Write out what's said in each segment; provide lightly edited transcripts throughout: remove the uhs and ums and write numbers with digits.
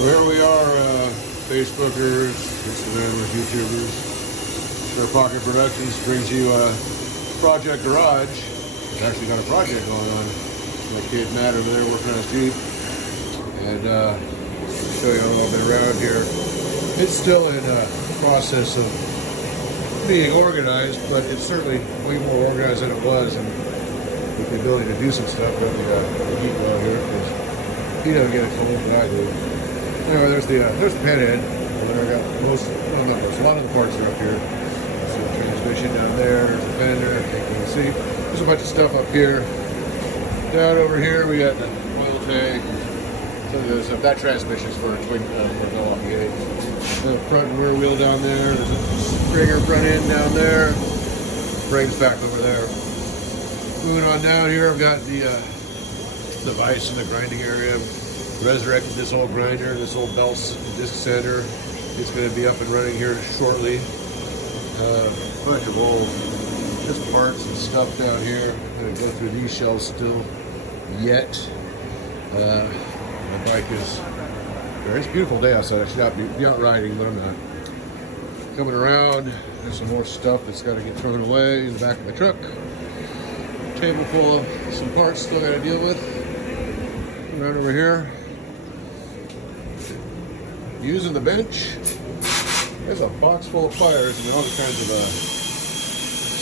So here we are, Facebookers, Instagrammers, YouTubers. ShirtPocket Productions brings you Project Garage. We've actually got a project going on. My kid Matt over there working on his Jeep. And show you a little bit around here. It's still in process of being organized, but it's certainly way more organized than it was, and with the ability to do some stuff with the heat well here, because he doesn't get it cold, but I do. Anyway, there's the pen end. There I got most, well, not most, a lot of the parts are up here. See the transmission down there. There's the fender. You can see there's a bunch of stuff up here. Down over here, we got the oil tank. So there's that transmission's for a twin for a go-off gauge. The front and rear wheel down there. There's a Springer front end down there. Frame's back over there. Moving on down here, I've got the vise in the grinding area. Resurrected this old grinder, this old belt disc sander. It's going to be up and running here shortly. Bunch of old just parts and stuff down here. I'm going to go through these shelves still yet. My bike is, it's a beautiful day outside. I should be out riding, but I'm not. Coming around, there's some more stuff that's got to get thrown away in the back of the truck. Table full of some parts still got to deal with. Around over here. Using the bench. There's a box full of pliers and all kinds of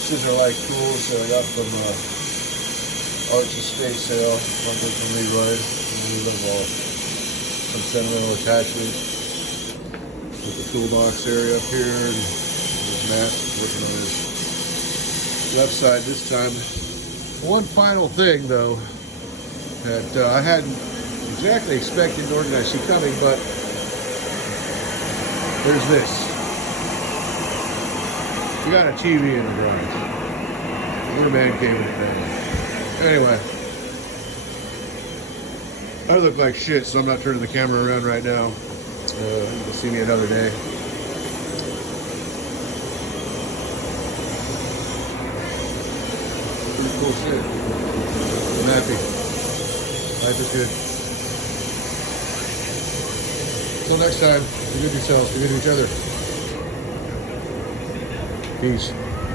scissor-like tools that I got from Arch Estate sale, one from Leroy. Some sentimental attachments with the toolbox area up here, and Matt working on his left side this time. One final thing though that I hadn't exactly expected nor did I see coming, but there's this. We got a TV in the garage. We're man caving it down. Anyway, I look like shit, so I'm not turning the camera around right now. You'll see me another day. Pretty cool shit. I'm happy. Life is good. Until next time, be good to yourselves, be good to each other. Peace.